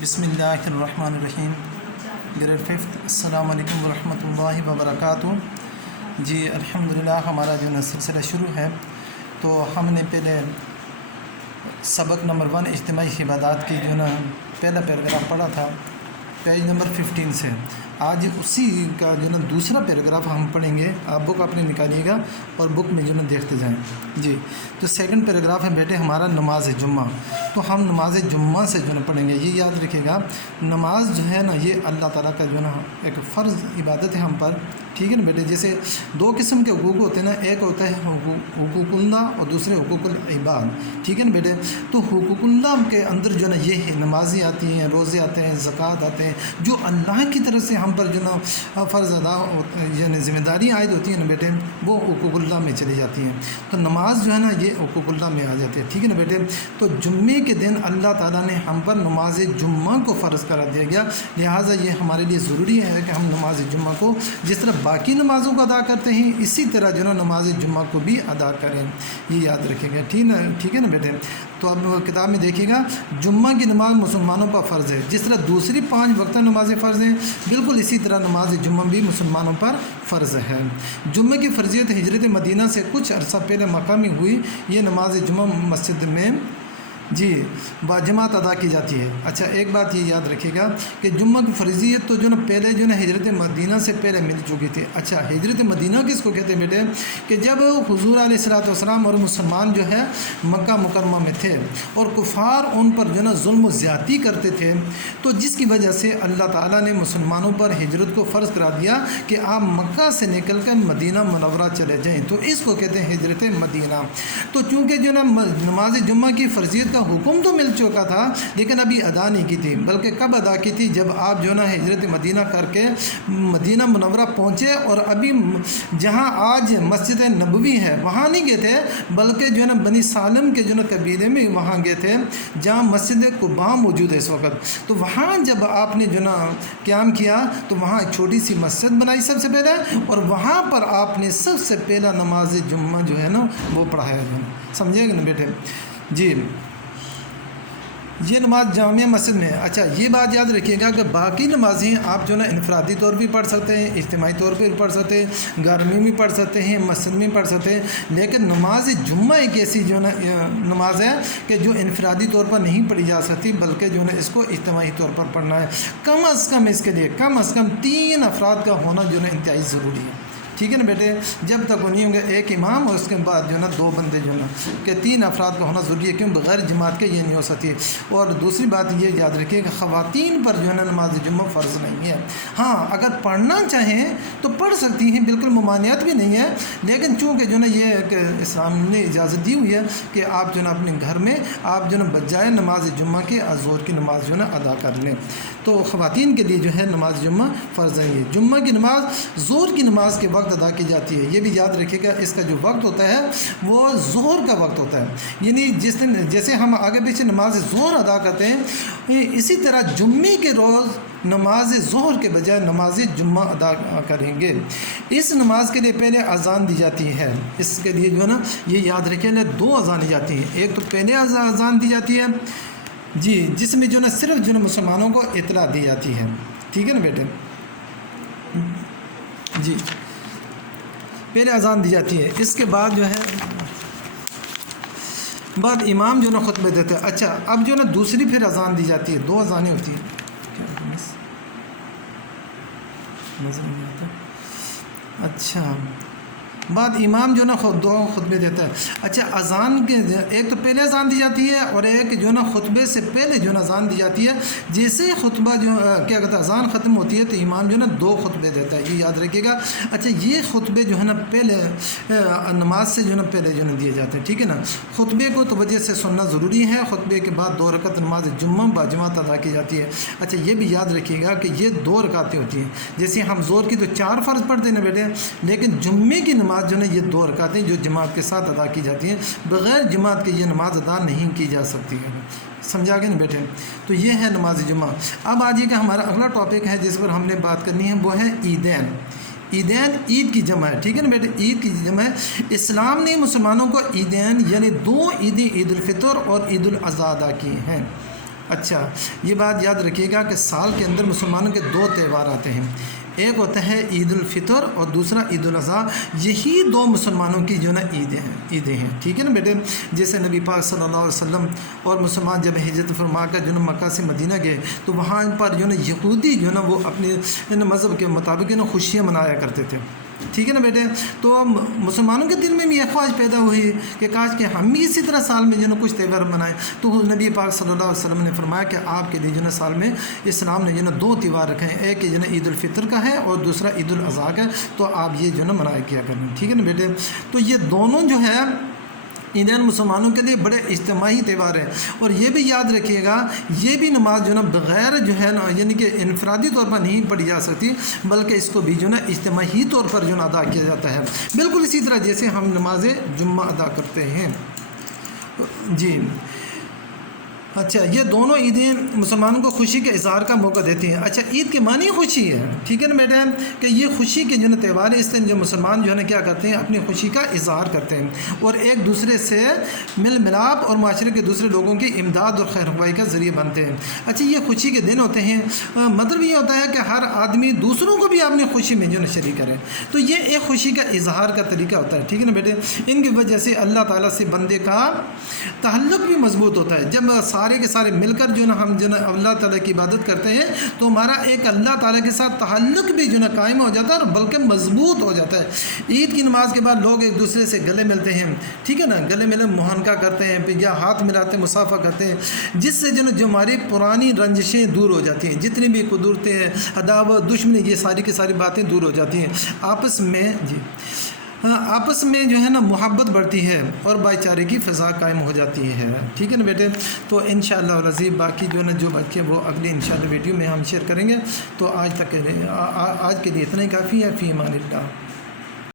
بسم اللہ الرحمن الرحیم گریڈ 5 السلام علیکم ورحمۃ اللہ وبرکاتہ۔ جی الحمدللہ ہمارا جو ہے سلسلہ شروع ہے، تو ہم نے پہلے سبق نمبر 1 اجتماعی عبادات کی جو ہے نا پہلا پیراگراف پڑھا تھا پیج نمبر 15 سے۔ آج اسی کا جو ہے نا دوسرا پیراگراف ہم پڑھیں گے۔ آپ بک اپنے نکالیے گا اور بک میں جو ہے نا دیکھتے جائیں۔ جی تو سیکنڈ پیراگراف ہے بیٹے ہمارا نماز جمعہ، تو ہم نماز جمعہ سے جو ہے نا پڑھیں گے۔ یہ یاد رکھیے گا، نماز جو ہے نا یہ اللہ تعالیٰ کا جو ہے نا ایک فرض عبادت ہے ہم پر، ٹھیک ہے نا بیٹے۔ جیسے دو قسم کے حقوق ہوتے ہیں نا، ایک ہوتا ہے حقوق اللہ اور دوسرے حقوق العباد، ٹھیک ہے نا بیٹے۔ تو حقوق اللہ کے اندر جو ہے نا یہ نمازیں آتی ہیں، روزے آتے ہیں، زکوٰۃ آتے ہیں، جو اللہ کی طرف سے ہم پر جو نا فرض ادا یعنی ذمہ داری عائد ہوتی ہیں نا بیٹے، وہ حقوق اللہ میں چلی جاتی ہیں۔ تو نماز جو ہے نا یہ حقوق اللہ میں آ جاتی ہے، ٹھیک ہے نا بیٹے۔ تو جمعے کے دن اللہ تعالیٰ نے ہم پر نماز جمعہ کو فرض کرا دیا گیا، لہٰذا یہ ہمارے لیے ضروری ہے کہ ہم نماز جمعہ کو جس طرح باقی نمازوں کو ادا کرتے ہیں اسی طرح جو ہے نا نماز جمعہ کو بھی ادا کریں، یہ یاد رکھیں گے، ٹھیک ہے نا بیٹے۔ تو اب کتاب میں دیکھیے گا، جمعہ کی نماز مسلمانوں پر فرض ہے، جس طرح دوسری 5 وقتہ نمازیں فرض ہیں، بالکل اسی طرح نماز جمعہ بھی مسلمانوں پر فرض ہے۔ جمعہ کی فرضیت ہجرت مدینہ سے کچھ عرصہ پہلے مکہ میں ہوئی۔ یہ نماز جمعہ مسجد میں باجماعت ادا کی جاتی ہے۔ اچھا ایک بات یہ یاد رکھیے گا کہ جمعہ کی فرضیت تو جو نا پہلے جو نا ہجرت مدینہ سے پہلے مل چکی تھی۔ اچھا ہجرت مدینہ کس کو کہتے ہیں بیٹے؟ کہ جب حضور علیہ الصلوۃ والسلام اور مسلمان جو ہے مکہ مکرمہ میں تھے اور کفار ان پر جو نا ظلم و زیادتی کرتے تھے، تو جس کی وجہ سے اللہ تعالیٰ نے مسلمانوں پر ہجرت کو فرض کرا دیا کہ آپ مکہ سے نکل کر مدینہ منورہ چلے جائیں، تو اس کو کہتے ہیں ہجرت مدینہ۔ تو چونکہ جو نا نماز جمعہ کی فرضیت حکم تو مل چکا تھا لیکن ابھی ادا نہیں کی تھی، بلکہ کب ادا کی تھی؟ جب آپ جو نا ہجرت مدینہ کر کے مدینہ منورہ پہنچے اور ابھی جہاں آج مسجد نبوی ہے وہاں نہیں گئے تھے، بلکہ جو ہے نا بنی سالم کے جو نا قبیلے میں وہاں گئے تھے جہاں مسجد قباء موجود ہے اس وقت۔ تو وہاں جب آپ نے جو نا قیام کیا تو وہاں ایک چھوٹی سی مسجد بنائی سب سے پہلے، اور وہاں پر آپ نے سب سے پہلا نماز جمعہ جو ہے نا وہ پڑھایا ہے، سمجھے گا نا بیٹے؟ جی یہ نماز جامع مسجد میں ہے۔ اچھا یہ بات یاد رکھیے گا کہ باقی نمازیں آپ جو ہے نا انفرادی طور پہ پڑھ سکتے ہیں، اجتماعی طور پہ پڑھ سکتے ہیں، گھر میں بھی پڑھ سکتے ہیں، مسجد میں پڑھ سکتے ہیں، لیکن نماز جمعہ ایک ایسی جو ہے نا نماز ہے کہ جو انفرادی طور پر نہیں پڑھی جا سکتی، بلکہ جو ہے نا اس کو اجتماعی طور پر پڑھنا ہے۔ کم از کم اس کے لیے کم از کم 3 افراد کا ہونا جو ہے نا انتہائی ضروری ہے، ٹھیک ہے نا بیٹے۔ جب تک وہ نہیں ہوں گے ایک امام اور اس کے بعد جو ہے نا 2 بندے جو ہے نا کہ 3 افراد کا ہونا ضروری ہے، کیوں بغیر جماعت کے یہ نہیں ہو سکتی۔ اور دوسری بات یہ یاد رکھیے کہ خواتین پر جو ہے نا نماز جمعہ فرض نہیں ہے۔ ہاں اگر پڑھنا چاہیں تو پڑھ سکتی ہیں، بالکل ممانعت بھی نہیں ہے، لیکن چونکہ جو ہے نا یہ کہ اسلام نے اجازت دی ہوئی ہے کہ آپ جو ہے نا اپنے گھر میں آپ جو ہے نا بجائے نماز جمعہ کے ظہر کی نماز جو ہے نا ادا کر لیں۔ تو خواتین کے لیے جو ہے نماز جمعہ فرض ہے۔ یہ جمعہ کی نماز ظہر کی نماز کے وقت ادا کی جاتی ہے۔ یہ بھی یاد رکھیے گا اس کا جو وقت ہوتا ہے وہ ظہر کا وقت ہوتا ہے، یعنی جس دن جیسے ہم آگے پیچھے نماز ظہر ادا کرتے ہیں اسی طرح جمعے کے روز نماز ظہر کے بجائے نماز جمعہ ادا کریں گے۔ اس نماز کے لیے پہلے اذان دی جاتی ہے، اس کے لیے جو ہے نا یہ یاد رکھیں 2 اذان دی جاتی ہیں۔ ایک تو پہلے اذان دی جاتی ہے جی، جس میں جو ہے نا صرف جو ہے مسلمانوں کو اطلاع دی جاتی ہے، ٹھیک ہے نا بیٹے۔ جی پہلے اذان دی جاتی ہے، اس کے بعد جو ہے بعد امام جو ہے نا خطبہ دیتے ہیں۔ اچھا اب جو ہے نا دوسری پھر اذان دی جاتی ہے، 2 اذانیں ہوتی ہیں، نظر نہیں آتا۔ اچھا بعد امام جو ہے نا 2 خطبے دیتا ہے۔ اچھا اذان کے ایک تو پہلے اذان دی جاتی ہے اور ایک جو ہے نا خطبے سے پہلے جو ہے نا اذان دی جاتی ہے۔ جیسے خطبہ جو کیا کہتا ہے اذان ختم ہوتی ہے تو امام جو ہے نا 2 خطبے دیتا ہے، یہ یاد رکھیے گا۔ اچھا یہ خطبے جو ہے نا پہلے نماز سے جو ہے نا پہلے جو ہے نا دیے جاتے ہیں، ٹھیک ہے نا۔ خطبے کو توجہ سے سننا ضروری ہے۔ خطبے کے بعد 2 رکعت نماز جمعہ باجماعت ادا کی جاتی ہے۔ اچھا یہ بھی یاد رکھیے گا کہ یہ 2 رکعتیں ہوتی ہیں، جیسے ہم ظہر کی تو 4 فرض پڑھتے ہیں نا بیٹے، لیکن جمعے کی نماز جو ہے نا یہ 2 رکعتیں جو جماعت کے ساتھ ادا کی جاتی ہیں، بغیر جماعت کے یہ نماز ادا نہیں کی جا سکتی ہے، سمجھا گیا نا بیٹے۔ تو یہ ہے نماز جمعہ۔ اب آج کہ ہمارا اگلا ٹاپک ہے جس پر ہم نے بات کرنی ہے وہ ہے عیدین۔ عیدین عید کی جمع ہے، ٹھیک ہے نا بیٹے، عید کی جمع ہے۔ اسلام نے مسلمانوں کو عیدین یعنی 2 عیدیں عید الفطر اور عید الاضحیٰ ادا کی ہیں۔ اچھا یہ بات یاد رکھیے گا کہ سال کے اندر مسلمانوں کے 2 تہوار آتے ہیں، ایک ہوتا ہے عید الفطر اور دوسرا عید الاضحیٰ۔ یہی 2 مسلمانوں کی جو نا عیدیں ہیں، ٹھیک ہے نا بیٹے۔ جیسے نبی پاک صلی اللہ علیہ وسلم اور مسلمان جب ہجرت فرما کر جو نا مکہ سے مدینہ گئے تو وہاں پر جو نا یہودی جو نا وہ اپنے مذہب کے مطابق نا خوشیاں منایا کرتے تھے، ٹھیک ہے نا بیٹے۔ تو مسلمانوں کے دل میں بھی یہ خواہش پیدا ہوئی کہ کاش کہ ہم بھی اسی طرح سال میں جو نا کچھ تہوار منائیں۔ تو نبی پاک صلی اللہ علیہ وسلم نے فرمایا کہ آپ کے لیے جو نا سال میں اسلام نے جو نا 2 تہوار رکھے ہیں، ایک جو نا عید الفطر کا ہے اور دوسرا عید الاضحیٰ کا ہے، تو آپ یہ جو نا منایا کیا کریں، ٹھیک ہے نا بیٹے۔ تو یہ دونوں جو ہے عیدین مسلمانوں کے لیے بڑے اجتماعی تہوار ہیں، اور یہ بھی یاد رکھیے گا یہ بھی نماز جو نا بغیر جو ہے نا یعنی کہ انفرادی طور پر نہیں پڑھی جا سکتی، بلکہ اس کو بھی جو نا اجتماعی طور پر جو نا ادا کیا جاتا ہے، بالکل اسی طرح جیسے ہم نماز جمعہ ادا کرتے ہیں۔ جی اچھا یہ دونوں عیدیں مسلمانوں کو خوشی کے اظہار کا موقع دیتی ہیں۔ اچھا عید کے معنی خوشی ہے، ٹھیک ہے نا بیٹا، کہ یہ خوشی کے جو نا تہوار ہے، اس دن جو مسلمان جو ہے نا کیا کرتے ہیں، اپنی خوشی کا اظہار کرتے ہیں اور ایک دوسرے سے مل ملاپ اور معاشرے کے دوسرے لوگوں کی امداد اور خیر خواہی کا ذریعہ بنتے ہیں۔ اچھا یہ خوشی کے دن ہوتے ہیں، مطلب یہ ہوتا ہے کہ ہر آدمی دوسروں کو بھی اپنی خوشی میں جو نا شریک کرے، تو یہ ایک خوشی کا اظہار کا طریقہ ہوتا ہے، ٹھیک ہے نا بیٹے۔ ان کی وجہ سے اللہ تعالیٰ سے بندے کا تعلق بھی مضبوط ہوتا ہے۔ جب سارے کے سارے مل کر جو نا ہم جو نا اللہ تعالیٰ کی عبادت کرتے ہیں تو ہمارا ایک اللہ تعالیٰ کے ساتھ تعلق بھی جو نا قائم ہو جاتا ہے اور بلکہ مضبوط ہو جاتا ہے۔ عید کی نماز کے بعد لوگ ایک دوسرے سے گلے ملتے ہیں، ٹھیک ہے نا، گلے ملے معانقہ کرتے ہیں یا ہاتھ ملاتے ہیں، مصافحہ کرتے ہیں، جس سے جو ہماری پرانی رنجشیں دور ہو جاتی ہیں، جتنی بھی قدرتیں عداوت دشمنی یہ ساری کی ساری باتیں دور ہو جاتی ہیں، آپس میں جو ہے نا محبت بڑھتی ہے اور بھائی چارے کی فضا قائم ہو جاتی ہے، ٹھیک ہے نا بیٹے۔ تو انشاءاللہ العزیز باقی جو ہے نا جو بچے وہ اگلی انشاءاللہ ویڈیو میں ہم شیئر کریں گے۔ تو آج کے لیے اتنا ہی کافی ہے۔ فی امان اللہ۔